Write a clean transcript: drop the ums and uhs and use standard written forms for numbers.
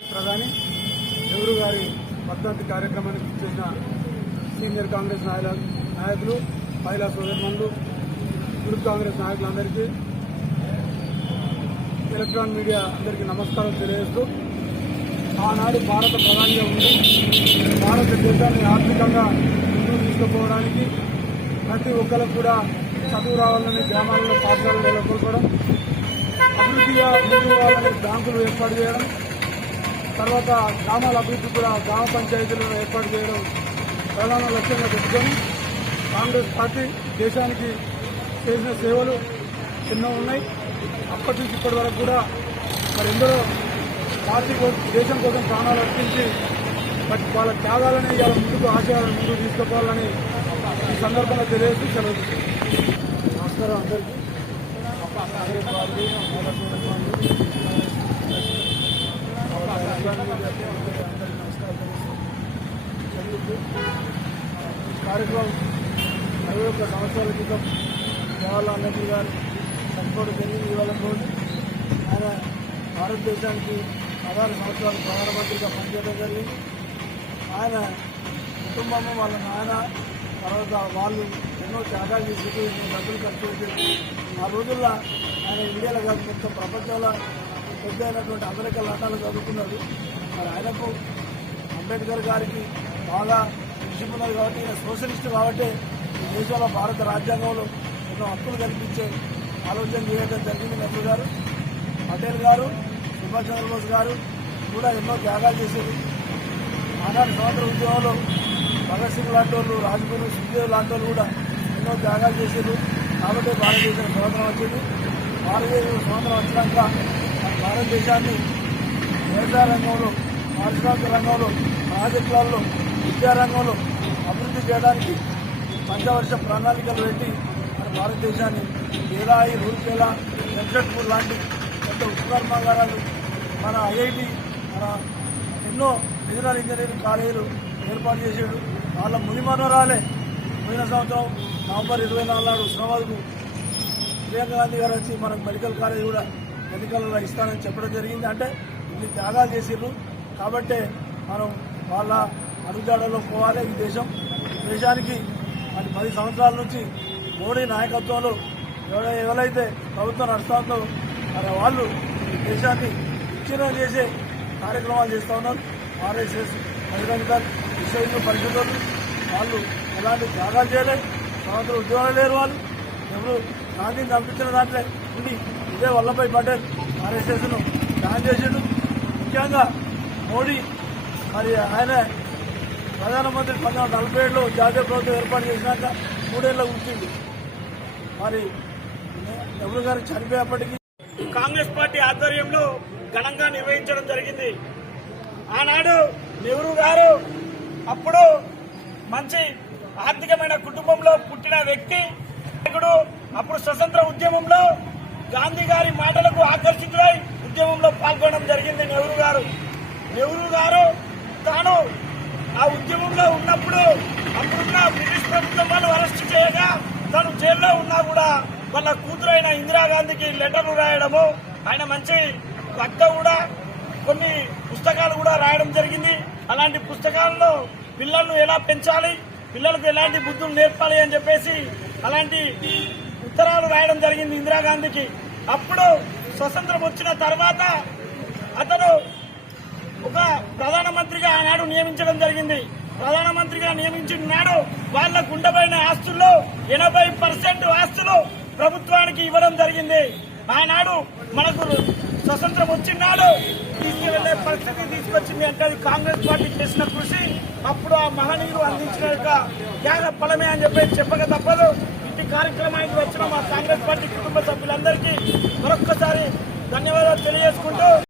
ప్రధాని నెహ్రూ గారి వర్ధంతి కార్యక్రమానికి చేసిన సీనియర్ కాంగ్రెస్ నాయకులు, మహిళా సోదరులు, యూత్ కాంగ్రెస్ నాయకులందరికీ, ఎలక్ట్రానిక్ మీడియా అందరికీ నమస్కారం తెలియజేస్తూ, ఆనాడు భారత ప్రధానిగా ఉండి భారతదేశాన్ని ఆర్థికంగా ముందుకు తీసుకుపోవడానికి ప్రతి ఒక్కరికి కూడా చదువు రావాలని గ్రామాలలో పాఠశాలలు నెలకొల్పడం, అభివృద్ధిగా ముందుకు పోవాలని బ్యాంకులు ఏర్పాటు చేయడం, తర్వాత గ్రామాల అభివృద్ధి కూడా గ్రామ పంచాయతీలను ఏర్పాటు చేయడం ప్రధాన లక్ష్యంగా పెట్టుకొని కాంగ్రెస్ పార్టీ దేశానికి చేసిన సేవలు ఎన్నో ఉన్నాయి. అప్పటి నుంచి ఇప్పటి వరకు కూడా మరి ఎందరో పార్టీ దేశం కోసం ప్రాణాలు అర్పించి వాళ్ళ త్యాగాలని ఇవాళ ముందుకు ఆశయాలను ముందుకు తీసుకుపోవాలని ఈ సందర్భంగా తెలియజేస్తూ సెలవు. నమస్కారం అందరికీ. కార్యక్రమం 51 సంవత్సరాల క్రితం జవహర్లాల్ నెహ్రూ గారు చనిపోవడం జరిగింది. ఇవాళ రోజు ఆయన భారతదేశానికి 16 సంవత్సరాలు ప్రధానమంత్రిగా పనిచేయడం జరిగింది. ఆయన కుటుంబము, వాళ్ళ నాయన, తర్వాత వాళ్ళు ఎన్నో త్యాగాలు చేసి ఎన్నో డబ్బులు ఖర్చు పెట్టారు. ఆ రోజుల్లో ఆయన ఇండియాలో కాదు మొత్తం ప్రపంచంలో పెద్ద అయినటువంటి అమెరికా లండన్లో చదువుకున్నాడు. మరి ఆయనకు అంబేద్కర్ గారికి బాగా ఇష్టమున్నది కాబట్టి, ఈయన సోషలిస్టు కాబట్టి ఈ దేశంలో భారత రాజ్యాంగంలో ఎన్నో హక్కులు కల్పించే ఆలోచన చేయడం జరిగింది. నెహ్రూ గారు, పటేల్ గారు, సుభాష్ చంద్రబోస్ గారు కూడా ఎన్నో త్యాగాలు చేశారు. ఆనాటి స్వాతంత్ర ఉద్యమంలో భగత్ సింగ్ లాంటి వాళ్ళు, రాజ్గురు, సుఖ్దేవ్ లాంటి వాళ్ళు కూడా ఎన్నో త్యాగాలు చేశారు. కాబట్టి భారతదేశం స్వాతంత్రం వచ్చింది. భారతదేశం స్వాతంత్రం వచ్చినాక భారతదేశాన్ని వ్యవసాయ రంగంలో, పారిశ్రామిక రంగంలో, ప్రాజెక్టులలో, విద్యారంగంలో అభివృద్ధి చేయడానికి పంచవర్ష ప్రణాళికలు పెట్టి మన భారతదేశాన్ని కేలాయి, రూర్కేలా, జంషెడ్పూర్ లాంటి పెద్ద ఉక్కు కర్మాగారాలు, మన ఐఐటి, మన ఎన్నో రీజనల్ ఇంజనీరింగ్ కాలేజీలు ఏర్పాటు చేశాడు. వాళ్ళ మునిమనోరాలే పోయిన సంవత్సరం నవంబర్ 24 నాడు ఉస్మానాబాద్కు ప్రియాంక గాంధీ గారు వచ్చి మనకు మెడికల్ కాలేజ్ కూడా ఎన్నికలలో ఇస్తానని చెప్పడం జరిగింది. అంటే ఇన్ని త్యాగాలు చేసిర్రు కాబట్టే మనం వాళ్ళ అడుగుజాడలో పోవాలి. ఈ దేశానికి మరి 10 సంవత్సరాల నుంచి మోడీ నాయకత్వంలో ఎవరైతే ప్రభుత్వం నడుస్తుందో మరి వాళ్ళు దేశాన్ని విచ్ఛిన్నం చేసే కార్యక్రమాలు చేస్తూ ఉన్నారు. ఆర్ఎస్ఎస్, బజరంగ దళ్, విశ్వ హిందూ పరిషత్ వాళ్ళు ఎలాంటి త్యాగాలు చేయలేదు. స్వాతంత్ర ఉద్యోగాలు లేరు. వాళ్ళు ఎవరు గాంధీని చంపించిన దాంట్లో ఉండి ఇదే వల్లభాయ్ పటేల్ ఆర్ఎస్ఎస్ను బ్యాన్ చేసిండు. ముఖ్యంగా మోడీ మరి ఆయన ప్రధానమంత్రి 1947లో జాతీయ ప్రభుత్వం ఏర్పాటు చేసినాక 3 ఏళ్ళ కూర్చుంది. మరి నెహ్రూ గారు చనిపోయేప్పటికీ కాంగ్రెస్ పార్టీ ఆధ్వర్యంలో ఘనంగా నిర్వహించడం జరిగింది. ఆనాడు నెహ్రూ గారు అప్పుడు మంచి ఆర్థికమైన కుటుంబంలో పుట్టిన వ్యక్తి. అప్పుడు స్వతంత్ర ఉద్యమంలో గాంధీ గారి మాటలకు ఆకర్షితులై ఉద్యమంలో పాల్గొనడం జరిగింది. నెహ్రూ గారు తాను ఆ ఉద్యమంలో ఉన్నప్పుడు అప్పుడున్న బ్రిటిష్ ప్రభుత్వం వాళ్ళు అరెస్ట్ చేయగా తాను జైల్లో ఉన్నా కూడా వాళ్ళ కూతురైన ఇందిరాగాంధీకి లెటర్లు రాయడము, ఆయన మంచి వక్త కూడా కొన్ని పుస్తకాలు కూడా రాయడం జరిగింది. అలాంటి పుస్తకాల్లో పిల్లలను ఎలా పెంచాలి, పిల్లలకు ఎలాంటి బుద్ధులు నేర్పాలి అని చెప్పేసి అలాంటి ఉత్తరాలు రాయడం జరిగింది ఇందిరాగాంధీకి. అప్పుడు స్వతంత్రం వచ్చిన తర్వాత అతను ఒక ప్రధానమంత్రిగా ఆనాడు నియమించడం జరిగింది. ప్రధానమంత్రిగా నియమించిన నాడు వాళ్లకు ఉండబడిన ఆస్తుల్లో 80% ఆస్తులు ప్రభుత్వానికి ఇవ్వడం జరిగింది. ఆనాడు మనకు స్వతంత్రం వచ్చినాడు తీసుకువెళ్లే పరిస్థితి తీసుకొచ్చింది. అంటే అది కాంగ్రెస్ పార్టీ చేసిన కృషి. అప్పుడు ఆ మహనీయులు అందించిన త్యాగ ఫలమే అని చెప్పి చెప్పక తప్పదు. ఇంటి కార్యక్రమానికి వచ్చిన మా కాంగ్రెస్ పార్టీ కుటుంబ సభ్యులందరికీ మరొక్కసారి ధన్యవాదాలు తెలియజేసుకుంటూ